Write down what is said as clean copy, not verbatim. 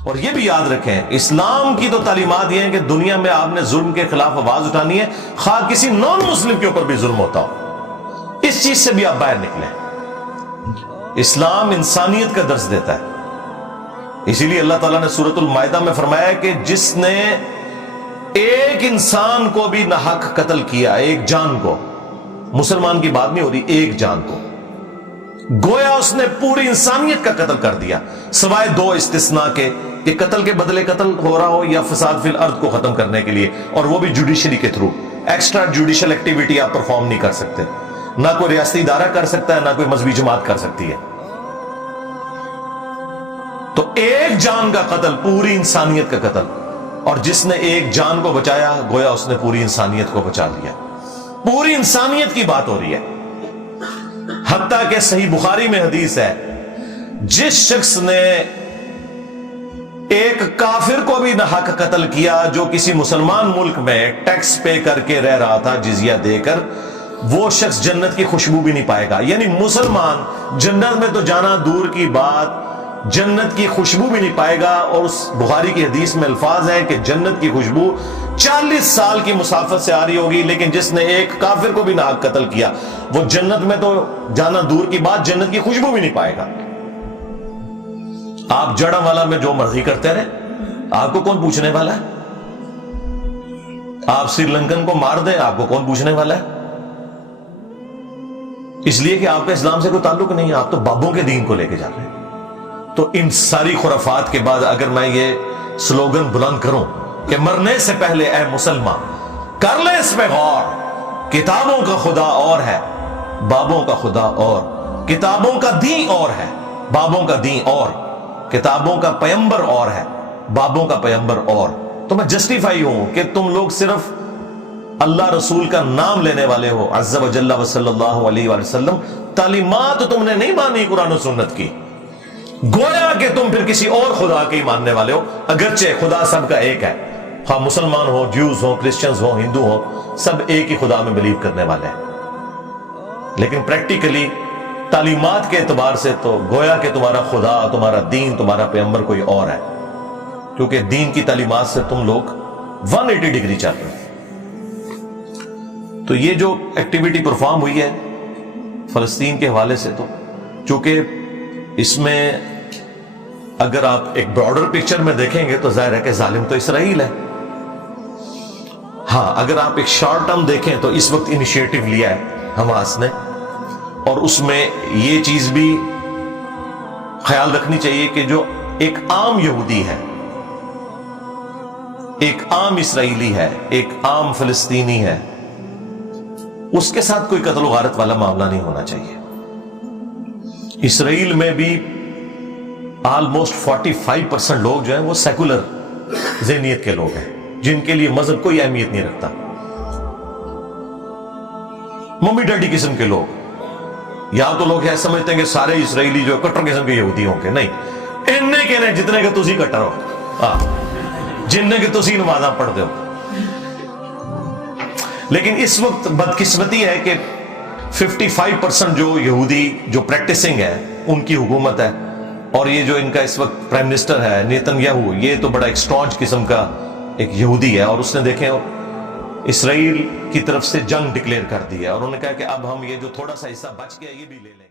اور یہ بھی یاد رکھیں، اسلام کی تو تعلیمات یہ ہیں کہ دنیا میں آپ نے ظلم کے خلاف آواز اٹھانی ہے، خواہ کسی نان مسلم کے اوپر بھی ظلم ہوتا ہو، اس چیز سے بھی آپ باہر نکلیں۔ اسلام انسانیت کا درس دیتا ہے، اسی لیے اللہ تعالیٰ نے سورۃ المائدہ میں فرمایا کہ جس نے ایک انسان کو بھی ناحق قتل کیا، ایک جان کو، مسلمان کی بات نہیں ہو رہی، ایک جان کو، گویا اس نے پوری انسانیت کا قتل کر دیا، سوائے دو استثناء کے کہ قتل کے بدلے قتل ہو رہا ہو یا فساد فی الارض کو ختم کرنے کے لیے، اور وہ بھی جوڈیشری کے تھرو۔ ایکسٹرا جوڈیشل ایکٹیویٹی آپ پرفارم نہیں کر سکتے، نہ کوئی ریاستی ادارہ کر سکتا ہے، نہ کوئی مذہبی جماعت کر سکتی ہے۔ تو ایک جان کا قتل پوری انسانیت کا قتل، اور جس نے ایک جان کو بچایا گویا اس نے پوری انسانیت کو بچا لیا۔ پوری انسانیت کی بات ہو رہی ہے، حتیٰ کہ صحیح بخاری میں حدیث ہے، جس شخص نے ایک کافر کو بھی ناحق قتل کیا جو کسی مسلمان ملک میں ٹیکس پے کر کے رہ رہا تھا، جزیہ دے کر، وہ شخص جنت کی خوشبو بھی نہیں پائے گا۔ یعنی مسلمان جنت میں تو جانا دور کی بات، جنت کی خوشبو بھی نہیں پائے گا۔ اور اس بخاری کی حدیث میں الفاظ ہیں کہ جنت کی خوشبو 40 سال کی مسافت سے آ رہی ہوگی، لیکن جس نے ایک کافر کو بھی ناحق قتل کیا وہ جنت میں تو جانا دور کی بات، جنت کی خوشبو بھی نہیں پائے گا۔ آپ جڑا والا میں جو مرضی کرتے رہے، آپ کو کون پوچھنے والا ہے؟ آپ سری لنکن کو مار دیں، آپ کو کون پوچھنے والا ہے؟ اس لیے کہ آپ کا اسلام سے کوئی تعلق نہیں ہے، آپ تو بابوں کے دین کو لے کے جا رہے ہیں۔ تو ان ساری خرافات کے بعد اگر میں یہ سلوگن بلند کروں کہ مرنے سے پہلے اے مسلمان کر لے اس پہ غور، کتابوں کا خدا اور ہے، بابوں کا خدا اور، کتابوں کا دین اور ہے، بابوں کا دین اور، کتابوں کا پیمبر اور ہے، بابوں کا پیمبر اور۔ تو میں جسٹیفائی ہوں کہ تم لوگ صرف اللہ رسول کا نام لینے والے ہو، عز و جل و صلی اللہ علیہ وآلہ وسلم، تعلیمات تم نے نہیں مانی قرآن و سنت کی، گویا کہ تم پھر کسی اور خدا کے ہی ماننے والے ہو، اگرچہ خدا سب کا ایک ہے، خواہ مسلمان ہو، جیوز ہو، کرسچنز ہو، ہندو ہو، سب ایک ہی خدا میں بلیو کرنے والے ہیں۔ لیکن پریکٹیکلی تعلیمات کے اعتبار سے تو گویا کہ تمہارا خدا، تمہارا دین، تمہارا پیغمبر کوئی اور ہے، کیونکہ دین کی تعلیمات سے تم لوگ 180 ڈگری چل رہے ہیں۔ تو یہ جو ایکٹیویٹی پرفارم ہوئی ہے فلسطین کے حوالے سے، تو چونکہ اس میں اگر آپ ایک براڈر پکچر میں دیکھیں گے تو ظاہر ہے کہ ظالم تو اسرائیل ہے۔ ہاں اگر آپ ایک شارٹ ٹرم دیکھیں تو اس وقت انیشیٹو لیا ہے حماس نے، اور اس میں یہ چیز بھی خیال رکھنی چاہیے کہ جو ایک عام یہودی ہے، ایک عام اسرائیلی ہے، ایک عام فلسطینی ہے، اس کے ساتھ کوئی قتل و غارت والا معاملہ نہیں ہونا چاہیے۔ اسرائیل میں بھی آلموسٹ 45% لوگ جو ہیں وہ سیکولر ذہنیت کے لوگ ہیں، جن کے لیے مذہب کوئی اہمیت نہیں رکھتا، ممی ڈیڈی قسم کے لوگ۔ یا تو لوگ ایسا سمجھتے ہیں کہ سارے اسرائیلی جو کٹر قسم کے یہودی ہوں گے، نہیں، انہیں کہنے جتنے کہ تسی کٹر ہو، جنہیں کہ تسی نمازاں پڑھتے ہو۔ لیکن اس وقت بدقسمتی ہے کہ 55% جو یہودی جو پریکٹسنگ ہے ان کی حکومت ہے، اور یہ جو ان کا اس وقت پرائم منسٹر ہے نیتن یاہو، یہ تو بڑا ایک اسٹانچ قسم کا ایک یہودی ہے، اور اس نے دیکھیں اسرائیل کی طرف سے جنگ ڈکلیئر کر دی ہے، اور انہوں نے کہا کہ اب ہم یہ جو تھوڑا سا حصہ بچ گیا یہ بھی لے لیں۔